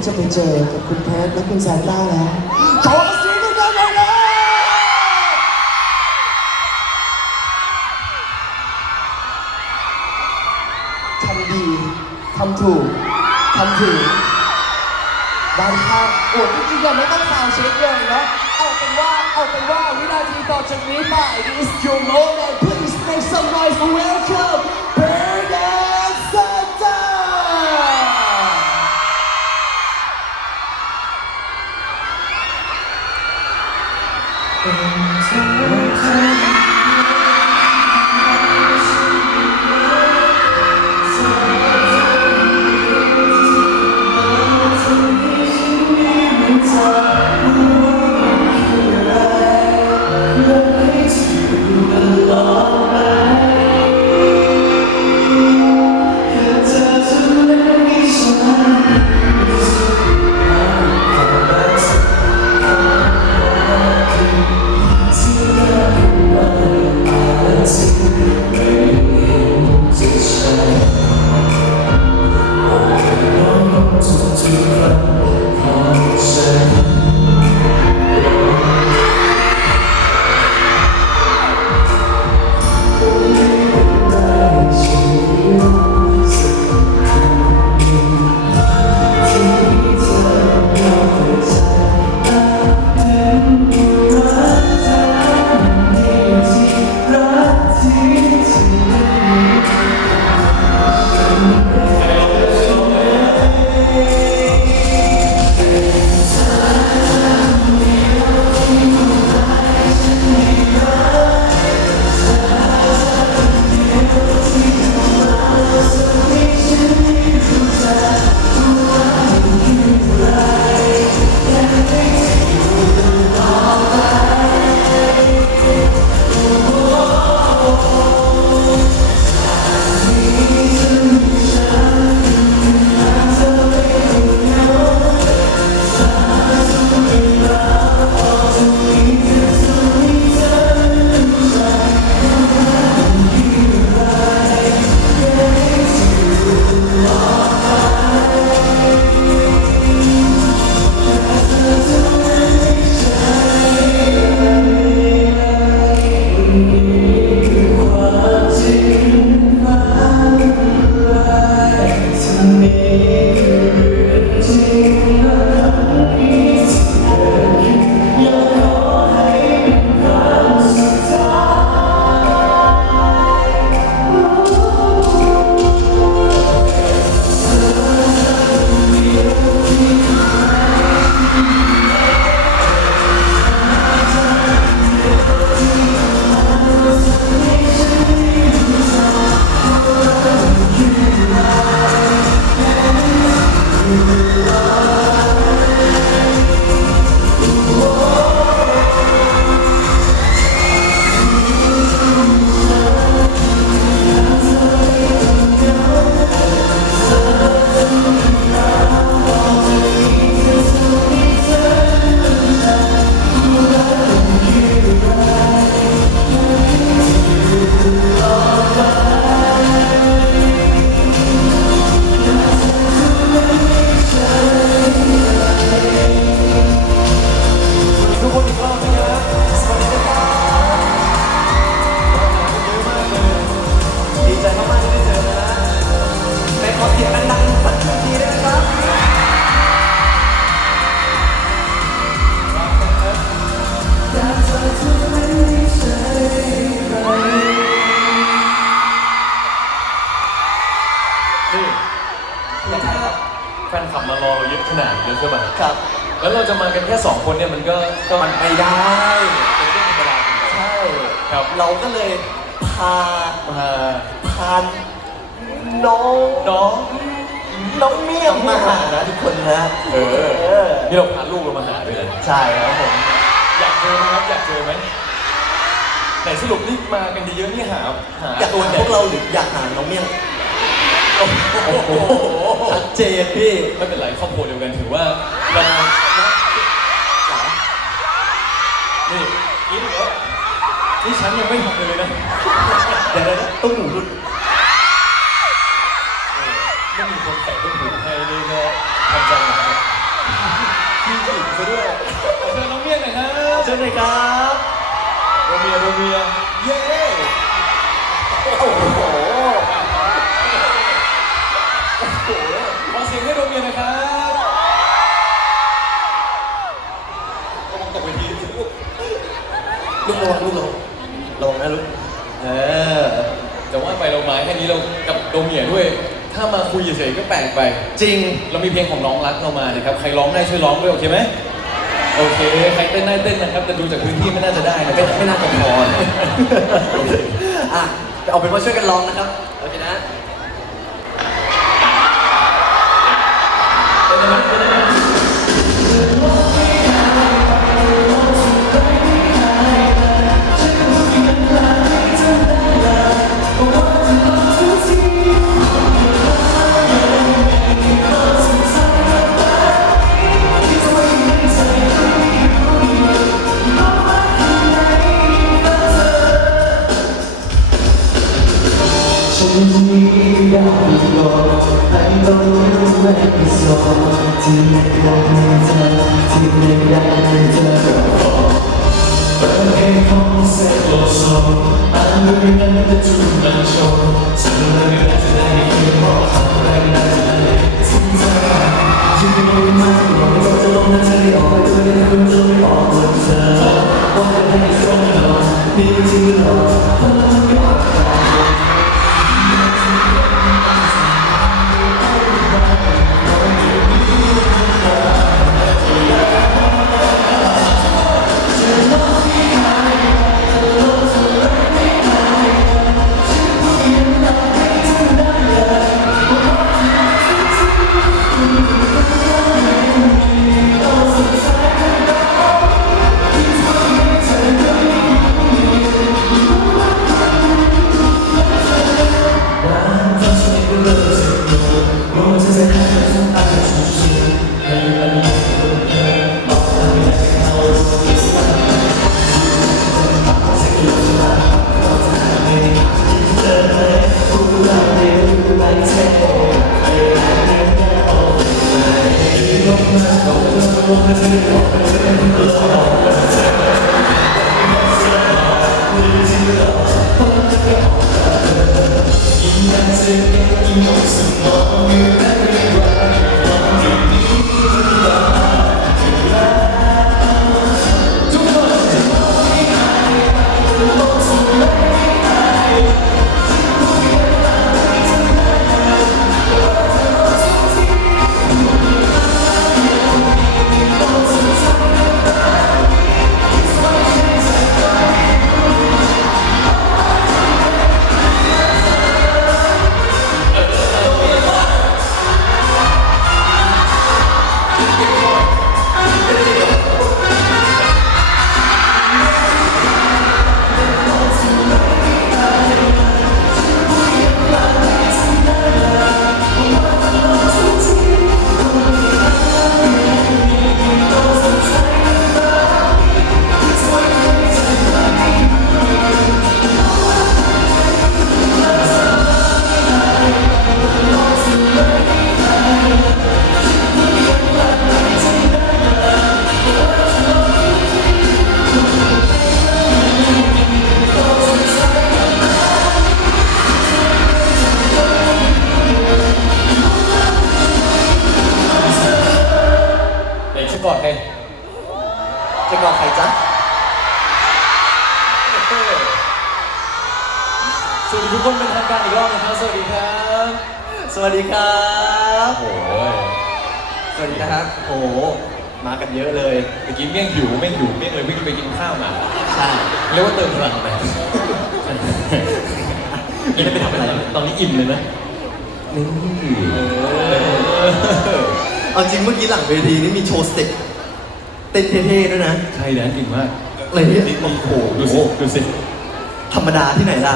ที่จะไปเจอกับคุณแพทและคุณแซนต้าแล้วขอเสียงดังๆหน่อยนะทำดีทำถูกทำถึงด้านข้างโอ้ยจริงๆยังไม่ต้องซาวเช็คเลยนะเอาเป็นว่าเอาเป็นว่าวินาทีต่อจากนี้ไป is your moment please make some noise for welcome ทุ แฟนคลับมารอเราเยอะขนาดนี้ใช่ไหมครับ แล้วเราจะมากันแค่สองคนเนี่ยมันก็ก็มันไม่ได้ เป็นเรื่องธรรมดาจริงใช่ครับ เราก็เลยพาๆมาพาน้องน้องน้องเมี่ยงมาหานะทุกคนนะเออเออนี่เราพาลูกเรามาหาด้วยนะใช่ครับผม อยากเจอไหมครับอยากเจอไหมไหนสรุปนี่มากันเยอะๆนี่หาหาอยากตัวหาไหน พวกเราหรืออยากหาน้องเมี่ยง โอ้โหชัดเจนพี่ ไม่เป็นไรครอบครัวเดียวกันถือว่าเรานี่นี่เหรอนี่ฉันยังไม่ทำเลยนะเดี๋ยวนะต้องหนูรุ่นไม่มีคนแตะต้นหูให้นี่ก็ทำใจหน่อยนะซะด้วยเชิญน้องเมียหน่อยครับเชิญเลยครับโรเมียโรเมียเย้ เมียด้วยถ้ามาคุยเฉยๆก็แปลกไป จริงเรามีเพลงของน้องรักเรามานะครับใครร้องได้ช่วยร้องด้วยโอเคไหมโอเคใครเต้นได้เต้นนะครับแต่ดูจากพื้นที่ไม่น่าจะได้นะไม่ไม่น่าจะพอนะอะเอาเป็นว่าช่วยกันลองนะครับโอเคนะ ปิดเพลงของเซ็ตโลโซอ่านดูนั้นจะจุดมันโชว์ฉันเลยน่าจะได้ยินบอกคำแรกน่าจะได้ทิ้งเธอฉั ใครจ๊ะสวัสดีทุกคนเป็นทางการอีกรอบนะครับ สวัสดีครับ สวัสดีครับโอ้ยสวัสดีนะครับ โอ้โหมากันเยอะเลย เมื่อกี้เมี่ยงหิวเมี่ยงหิวเมี่ยงเลยวิ่งไปกินข้าวมาใช่เรียกว่าเติมพลังไปนี่ไปทำอะไรตอนนี้อิ่มเลยนะนี่เอาจริงเมื่อกี้หลังเวทีนี่มีโชว์สเต็ป เต้นเท่ๆด้วยนะ ใช่นะเก่งมากอะไรเนี่ย โอ้โห ดูสิ ดูสิ ธรรมดาที่ไหนล่ะ